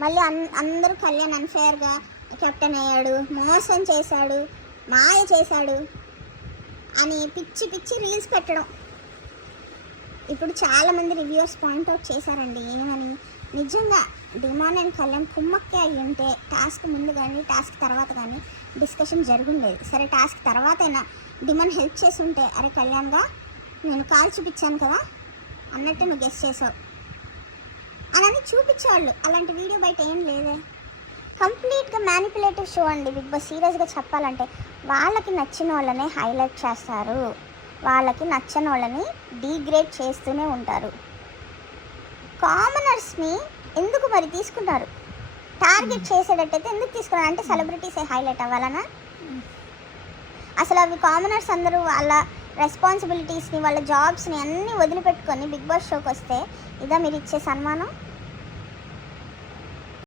మళ్ళీ అందరూ కళ్యాణ్ అన్ఫేర్గా కెప్టెన్ అయ్యాడు, మోసం చేశాడు, మాయ చేశాడు అని పిచ్చి పిచ్చి రీల్స్ పెట్టడం. ఇప్పుడు చాలామంది రివ్యూవర్స్ పాయింట్అవుట్ చేశారండి. ఏమని? నిజంగా డిమాండ్ అండ్ కళ్యాణ్ కుమ్మక్కే అయ్యి ఉంటే టాస్క్ ముందు కానీ టాస్క్ తర్వాత కానీ డిస్కషన్ జరుగుండేది. సరే టాస్క్ తర్వాత అయినా డిమాండ్ హెల్ప్ చేసి ఉంటే, అరే కళ్యాణ్గా నేను కాల్ చూపించాను కదా అన్నట్టు నువ్వు గెస్ చేసావు అని చూపించేవాళ్ళు. అలాంటి వీడియో బయట ఏం లేదే. కంప్లీట్గా మ్యానిపులేటివ్ షో అండి బిగ్ బాస్. సీరియస్గా చెప్పాలంటే వాళ్ళకి నచ్చిన వాళ్ళనే హైలైట్ చేస్తారు, వాళ్ళకి నచ్చని వాళ్ళని డీగ్రేడ్ చేస్తూనే ఉంటారు. కామనర్స్ని ఎందుకు మరి తీసుకున్నారు? టార్గెట్ చేసేటట్టయితే ఎందుకు తీసుకున్నారు? అంటే సెలబ్రిటీసే హైలైట్ అవ్వాలనా? అసలు అవి కామనర్స్ అందరూ వాళ్ళ రెస్పాన్సిబిలిటీస్ని, వాళ్ళ జాబ్స్ని అన్నీ వదిలిపెట్టుకొని బిగ్ బాస్ షోకి వస్తే ఇదా మీరు ఇచ్చే సన్మానం?